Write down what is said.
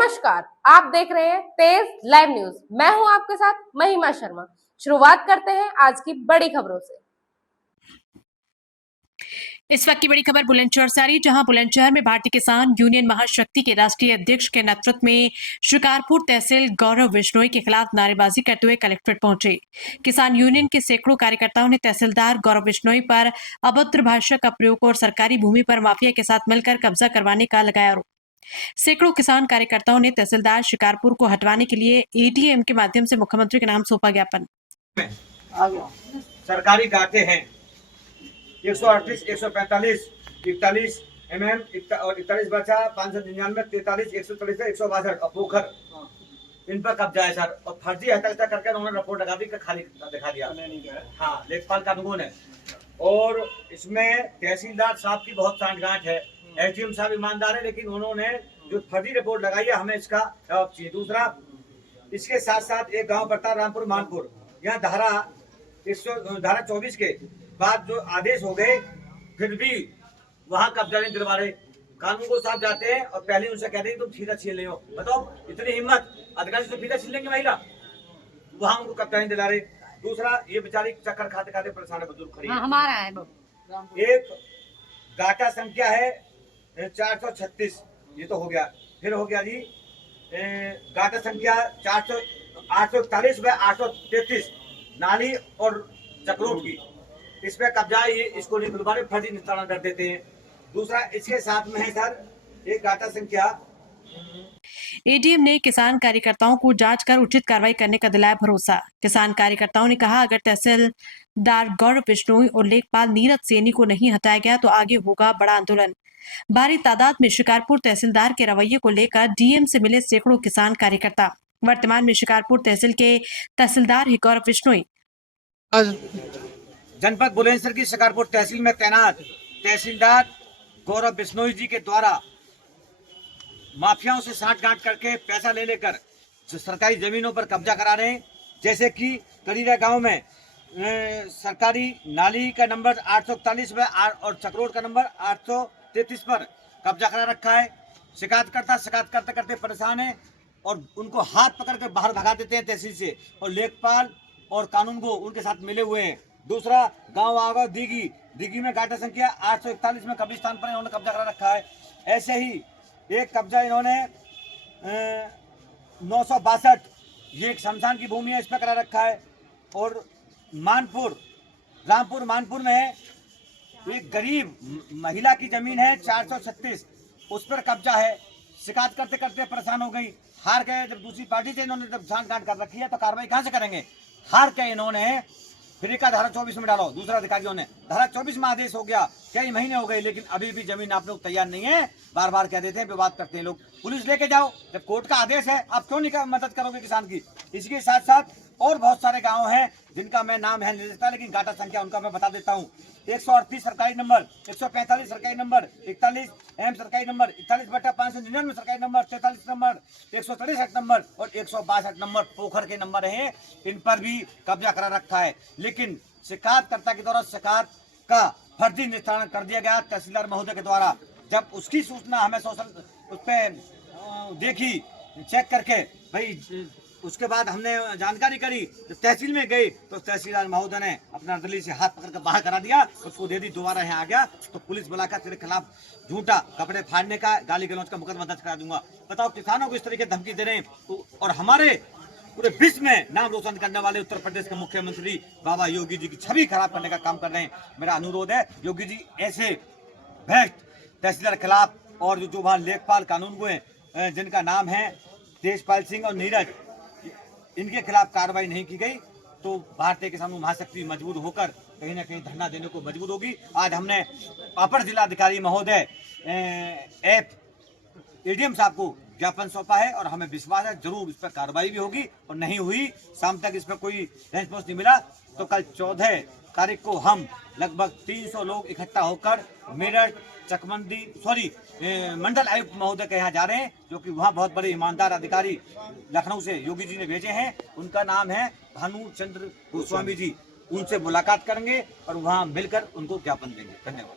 नमस्कार, आप देख रहे हैं तेज लाइव न्यूज। मैं हूं आपके साथ महिमा शर्मा। शुरुआत करते हैं आज की बड़ी खबरों से। इस वक्त की बड़ी खबर बुलंदशहर से आ रही, जहां बुलंदशहर में भारतीय किसान यूनियन महाशक्ति के राष्ट्रीय अध्यक्ष के नेतृत्व में शिकारपुर तहसील गौरव बिश्नोई के खिलाफ नारेबाजी करते हुए कलेक्ट्रेट पहुंचे। किसान यूनियन के सैकड़ों कार्यकर्ताओं ने तहसीलदार गौरव बिश्नोई पर अभद्र भाषा का प्रयोग और सरकारी भूमि पर माफिया के साथ मिलकर कब्जा करवाने का लगाया आरोप। सैकड़ों किसान कार्यकर्ताओं ने तहसीलदार शिकारपुर को हटवाने के लिए एडीएम के माध्यम से मुख्यमंत्री के नाम सौंपा ज्ञापन। सरकारी गाटे हैं 138, 145, 41 mm और 41 बचा 599, 43, 143, 162 और पोखर इन पर कब्जा है सर। और फर्जी हत्या करके उन्होंने रिपोर्ट लगा दी, खाली दिखा दिया। हाँ, लेखपाल कानून है। और इसमें तहसीलदार साहब की बहुत सांठगांठ है। एसडीएम साहब ईमानदार है, लेकिन उन्होंने जो फर्जी रिपोर्ट लगाई है, हमें इसका जवाब चाहिए। दूसरा, इसके साथ साथ एक गाँव पड़ता रामपुर मानपुर, यहाँ धारा 24 के बाद जो आदेश हो गए, फिर भी वहाँ कब्जा नहीं दिलवा रहे। कानून को साथ जाते हैं और पहले उनसे कहते हैं तुम फीता छीन ले। बताओ, इतनी हिम्मत अधिकारी से फीता छीन लेंगे महिला, वहाँ उनको कब्जा नहीं दिला रहे। दूसरा, ये बेचारी चक्कर खाते खाते परेशान है, बुजुर्ग खड़ी है। हमारा है एक गाटा संख्या है 436, ये तो हो गया। फिर हो गया जी गाटा संख्या 841 व 833 नाली और चक्रोट की, इस पे कब्जा ये इसको नहीं दोबारा फर्जी निस्तारण कर देते हैं। दूसरा, इसके साथ में है सर एक गाटा संख्या। एडीएम ने किसान कार्यकर्ताओं को जांच कर उचित कार्रवाई करने का दिलाया भरोसा। किसान कार्यकर्ताओं ने कहा, अगर तहसीलदार गौरव बिश्नोई और लेखपाल नीरज सैनी को नहीं हटाया गया तो आगे होगा बड़ा आंदोलन। भारी तादाद में शिकारपुर तहसीलदार के रवैये को लेकर डीएम से मिले सैकड़ों किसान कार्यकर्ता। वर्तमान में शिकारपुर तहसील के तहसीलदार है गौरव बिश्नोई। जनपद बुलंदशहर की शिकारपुर तहसील में तैनात तहसीलदार गौरव बिश्नोई जी के द्वारा माफियाओं से सांठगांठ करके पैसा ले लेकर सरकारी जमीनों पर कब्जा करा रहे हैं। जैसे कि करीरा गांव में सरकारी नाली का नंबर 841 में और चक्रोट का नंबर 833 पर कब्जा करा रखा है। शिकायत करते करते परेशान है और उनको हाथ पकड़ कर बाहर भगा देते हैं तहसील से, और लेखपाल और कानून को उनके साथ मिले हुए हैं। दूसरा, गांव आगा दीगी में गाटा संख्या 841 में कब्रिस्तान पर इन्होंने कब्जा करा रखा है। ऐसे ही एक कब्जा इन्होंने 962, ये एक शमशान की भूमि है, इस पर करा रखा है। और रामपुर मानपुर में एक गरीब महिला की जमीन है 436, उस पर कब्जा है। शिकायत करते करते परेशान हो गई, हार गए। जब दूसरी पार्टी से इन्होंने जब सांठगांठ कर रखी है तो कार्रवाई कहां से करेंगे। हार के इन्होंने फिर एक धारा 24 में डालो। दूसरा अधिकारियों ने धारा 24 में आदेश हो गया, कई महीने हो गए, लेकिन अभी भी जमीन आप लोग तैयार नहीं है। बार बार कह देते हैं, विवाद करते हैं लोग। पुलिस लेके जाओ, जब कोर्ट का आदेश है आप क्यों नहीं मदद करोगे किसान की। इसके साथ साथ और बहुत सारे गांव हैं जिनका मैं नाम है नहीं लेता, लेकिन गाटा संख्या उनका मैं बता देता हूँ। 138 सरकारी नंबर, 145 सरकारी नंबर, 41 एम सरकारी नंबर, 41/599 सरकारी नंबर, 43 नंबर, 163 नंबर और 162 नंबर पोखर के नंबर हैं। इन पर भी कब्जा करा रखा है, लेकिन शिकायतकर्ता के द्वारा शिकायत का फर्जी निस्तारण कर दिया गया तहसीलदार महोदय के द्वारा। जब उसकी सूचना हमें सोशल उस पर देखी, चेक करके भाई, उसके बाद हमने जानकारी करी, जब तहसील में गई तो तहसीलदार महोदय ने अपना दिल्ली से हाथ पकड़ कर बाहर करा दिया, उसको दे दी। दोबारा यहाँ आ गया तो पुलिस बुलाकर तेरे खिलाफ झूठा कपड़े फाड़ने का, गाली गलौज का मुकदमा दर्ज करा दूंगा। बताओ, किसानों को इस तरीके धमकी दे रहे हैं और हमारे पूरे विश्व में नाम रोशन करने वाले उत्तर प्रदेश के मुख्यमंत्री बाबा योगी जी की छवि खराब करने का काम कर रहे हैं। मेरा अनुरोध है, योगी जी ऐसे भ्रष्ट तहसीलदार के खिलाफ, और जो वहाँ लेखपाल कानून को हैं जिनका नाम है तेजपाल सिंह और नीरज, इनके खिलाफ कार्रवाई नहीं की गई तो भारतीय किसान महाशक्ति मजबूर होकर कहीं ना कहीं धरना देने को मजबूर होगी। आज हमने अपर जिलाधिकारी महोदय एडीएम साहब को ज्ञापन सौंपा है और हमें विश्वास है जरूर इस पर कार्रवाई भी होगी, और नहीं हुई, शाम तक इस पर कोई रेस्पॉन्स नहीं मिला तो कल 14 तारीख को हम लगभग 300 लोग इकट्ठा होकर मेरठ मंडल आयुक्त महोदय के यहाँ जा रहे हैं, जो कि वहाँ बहुत बड़े ईमानदार अधिकारी लखनऊ से योगी जी ने भेजे हैं। उनका नाम है भानु चंद्र गोस्वामी जी। उनसे मुलाकात करेंगे और वहाँ मिलकर उनको ज्ञापन देंगे। धन्यवाद।